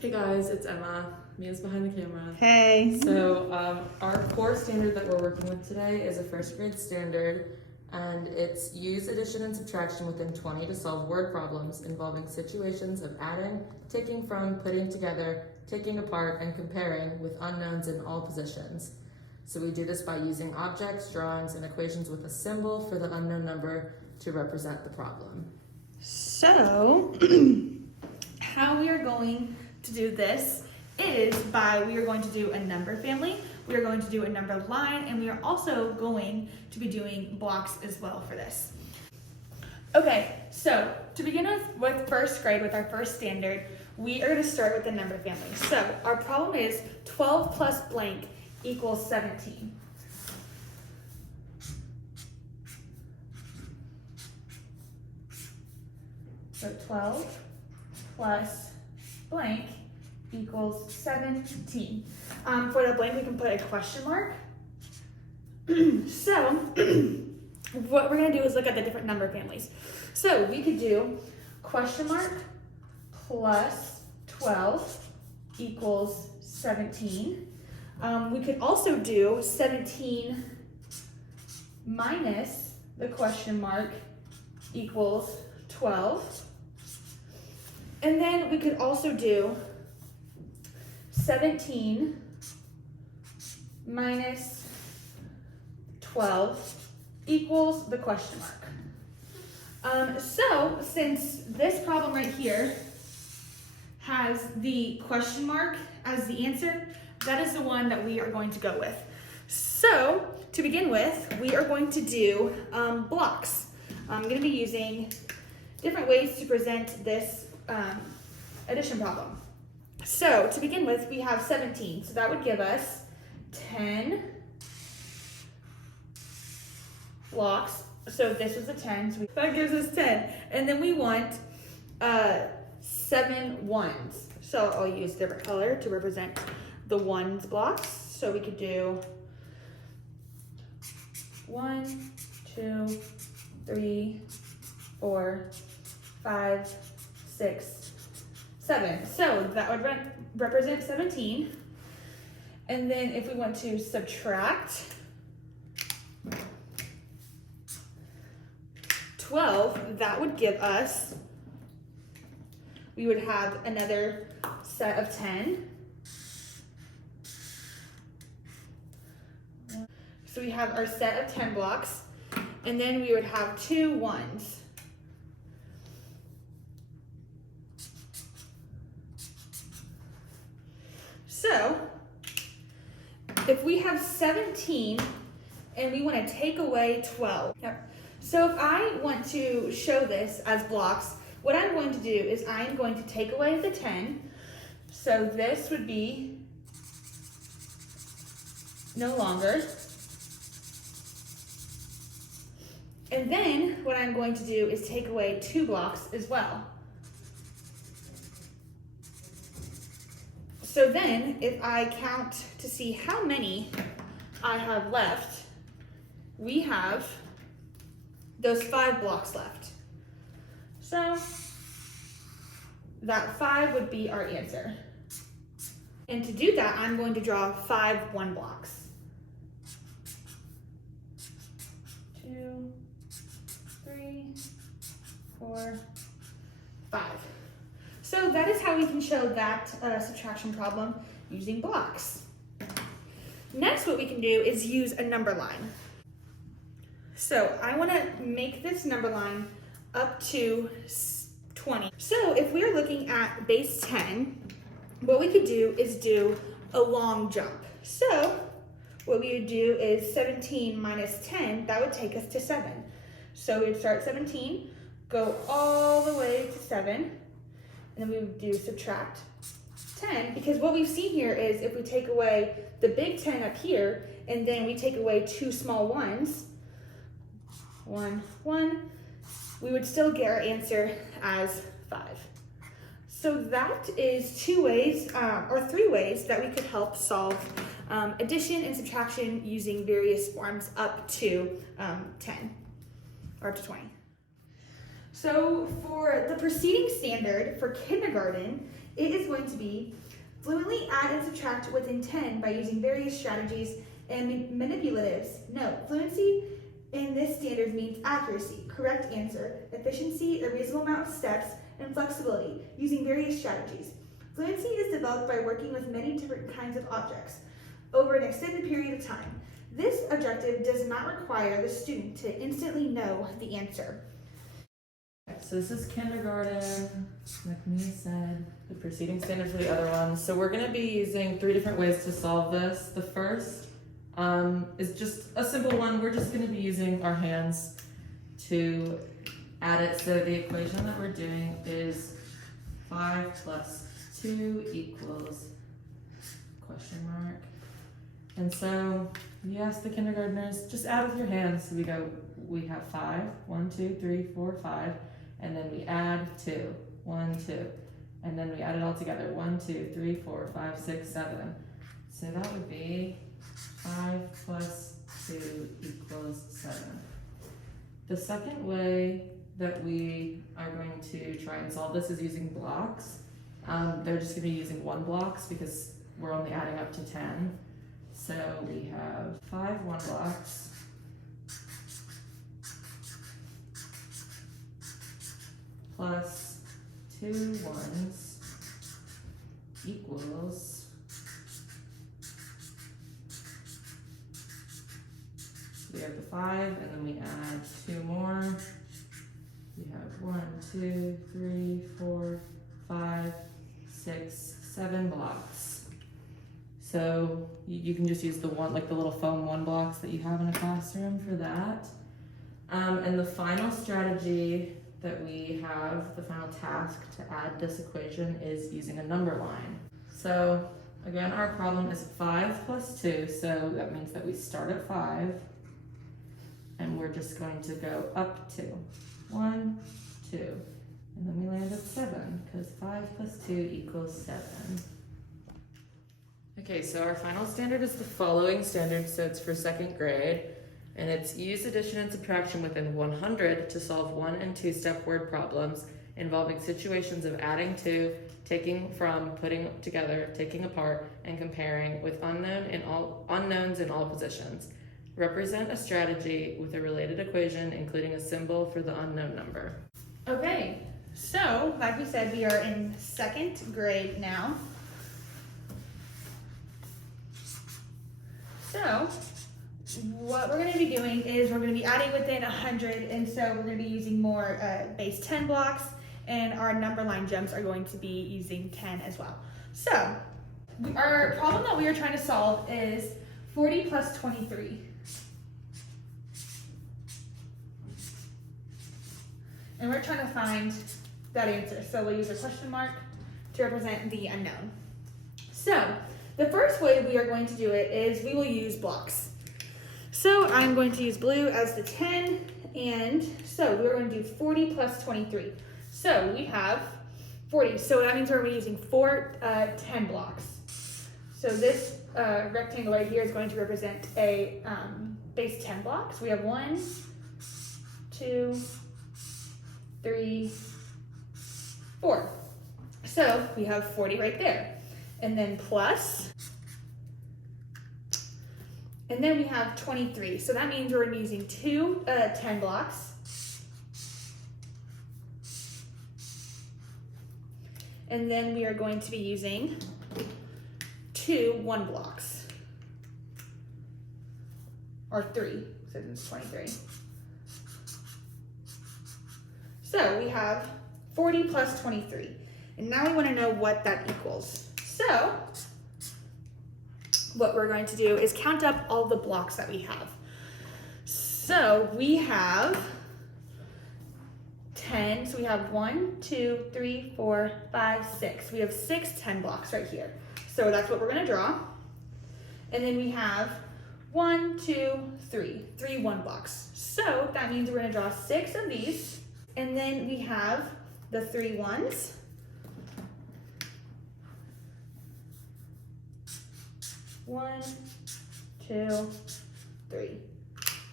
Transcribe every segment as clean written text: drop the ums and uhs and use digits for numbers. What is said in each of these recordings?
Hey guys, it's Emma. Mia's behind the camera. Hey. So our core standard that we're working with today is a first grade standard, and it's use addition and subtraction within 20 to solve word problems involving situations of adding, taking from, putting together, taking apart, and comparing with unknowns in all positions. So we do this by using objects, drawings, and equations with a symbol for the unknown number to represent the problem. So, how we are going to do this is we are going to do a number family, we are going to do a number line, and we are also going to be doing blocks as well for this. Okay, so to begin with first grade, with our first standard, we are going to start with the number family. So our problem is 12 plus blank equals 17. So 12 plus blank equals 17. For the blank, we can put a question mark. So what we're going to do is look at the different number families. So we could do question mark plus 12 equals 17. We could also do 17 minus the question mark equals 12. And then we could also do 17 minus 12 equals the question mark. So since this problem right here has the question mark as the answer, that is the one that we are going to go with. So to begin with, we are going to do blocks. I'm going to be using different ways to present this addition problem. So to begin with, we have 17. So that would give us 10 blocks. So this was a 10, so that gives us 10. And then we want 7 ones. So I'll use a different color to represent the ones blocks. So we could do 1, 2, 3, 4, 5, 6, 7. So that would represent 17. And then if we want to subtract 12, that would give us, we would have another set of 10. So we have our set of 10 blocks, and then we would have 2 ones. So if we have 17 and we want to take away 12. Yep. So if I want to show this as blocks, what I'm going to do is I'm going to take away the 10. So this would be no longer. And then what I'm going to do is take away 2 blocks as well. So then if I count to see how many I have left, we have those 5 blocks left. So that 5 would be our answer. And to do that, I'm going to draw 5 1 blocks. 2, 3, 4, 5. So that is how we can show that subtraction problem using blocks. Next, what we can do is use a number line. So I want to make this number line up to 20. So if we're looking at base 10, what we could do is do a long jump. So what we would do is 17 minus 10, that would take us to 7. So we would start 17, go all the way to 7, and then we would do subtract 10, because what we've seen here is if we take away the big 10 up here, and then we take away 2 small ones, 1, 1, we would still get our answer as 5. So that is 2 ways, or 3 ways that we could help solve addition and subtraction using various forms up to 10, or up to 20. So for the preceding standard for kindergarten, It is going to be fluently add and subtract within 10 by using various strategies and manipulatives. Note, fluency in this standard means accuracy, correct answer, efficiency, a reasonable amount of steps, and flexibility using various strategies. Fluency is developed by working with many different kinds of objects over an extended period of time. This objective does not require the student to instantly know the answer. So this is kindergarten, like me said, the preceding standard for the other one. So we're gonna be using 3 different ways to solve this. The first is just a simple one. We're just gonna be using our hands to add it. So the equation that we're doing is 5 plus 2 equals question mark. And so we ask the kindergartners, just add with your hands. So we have 5, 1, 2, 3, 4, 5, and then we add 2, 1, 2, and then we add it all together, 1, 2, 3, 4, 5, 6, 7. So that would be 5 plus 2 equals 7. The second way that we are going to try and solve this is using blocks. They're just gonna be using 1 blocks because we're only adding up to 10. So we have 5 1 blocks plus 2 1s equals we have the 5 and then we add 2 more. We have 1, 2, 3, 4, 5, 6, 7 blocks. So you can just use the one, like the little foam 1 blocks that you have in a classroom for that. And the final strategy that we have, the final task to add this equation is using a number line. So again, our problem is 5 plus 2, so that means that we start at 5 and we're just going to go up 2. 1, 2, and then we land at 7 because 5 plus 2 equals 7. Okay, so our final standard is the following standard, so it's for 2nd grade, and it's use addition and subtraction within 100 to solve 1 and 2 step word problems involving situations of adding to, taking from, putting together, taking apart, and comparing with unknowns in all positions. Represent a strategy with a related equation, including a symbol for the unknown number. Okay, so like we said, we are in 2nd grade now. So what we're going to be doing is we're going to be adding within 100, and so we're going to be using more base 10 blocks, and our number line jumps are going to be using 10 as well. So our problem that we are trying to solve is 40 plus 23. And we're trying to find that answer. So we'll use a question mark to represent the unknown. So the first way we are going to do it is we will use blocks. So I'm going to use blue as the 10, and so we're going to do 40 plus 23. So we have 40, so that means we're going to be using 4 10 blocks. So this rectangle right here is going to represent a base 10 blocks. We have 1, 2, 3, 4. So we have 40 right there. And then plus, and then we have 23. So that means we're going to be using 2 10 blocks. And then we are going to be using 2 1 blocks. Or 3, so it's 23. So we have 40 plus 23. And now we want to know what that equals. So what we're going to do is count up all the blocks that we have. So we have 10. So we have 1, 2, 3, 4, 5, 6. We have 6 10 blocks right here. So that's what we're going to draw. And then we have 1, 2, 3. 3 1 blocks. So that means we're going to draw 6 of these. And then we have the 3 1s. 1, 2, 3.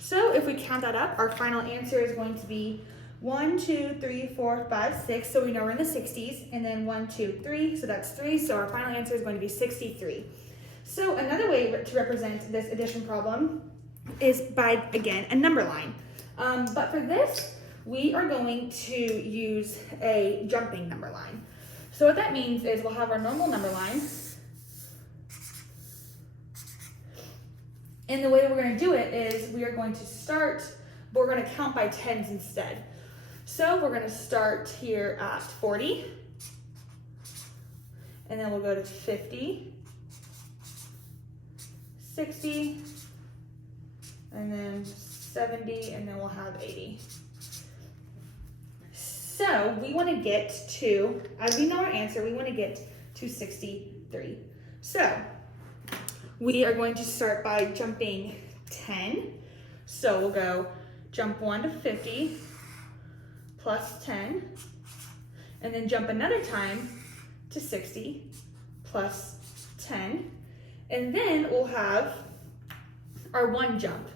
So if we count that up, our final answer is going to be 1, 2, 3, 4, 5, 6. So we know we're in the 60s. And then 1, 2, 3. So that's 3. So our final answer is going to be 63. So another way to represent this addition problem is by, again, a number line. But for this, we are going to use a jumping number line. So what that means is we'll have our normal number line. And the way that we're going to do it is we are going to start, but we're going to count by tens instead. So we're going to start here at 40. And then we'll go to 50. 60, and then 70, and then we'll have 80. So we want to get to, as we know our answer, we want to get to 63. So we are going to start by jumping 10. So we'll go jump 1 to 50 plus 10, and then jump another time to 60 plus 10. And then we'll have our one jump.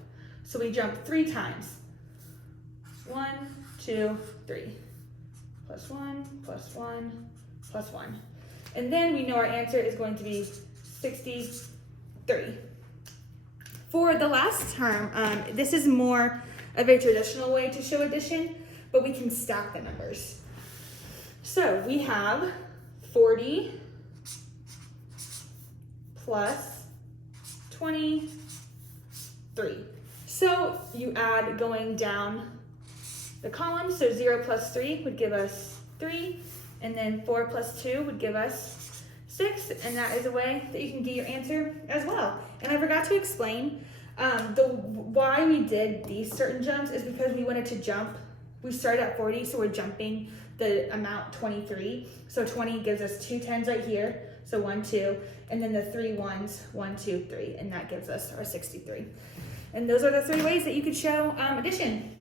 So we jump 3 times. 1, 2, 3. Plus 1, plus 1, plus 1. And then we know our answer is going to be 63. For the last term, this is more of a traditional way to show addition, but we can stack the numbers. So we have 40 plus 23. So you add going down the column. So 0 plus 3 would give us 3, and then 4 plus 2 would give us 6, and that is a way that you can get your answer as well. And I forgot to explain why we did these certain jumps is because we wanted to jump. We started at 40, so we're jumping the amount 23. So 20 gives us 2 tens right here. So 1, 2, and then the 3 ones, 1, 2, 3, and that gives us our 63. And those are the 3 ways that you could show addition.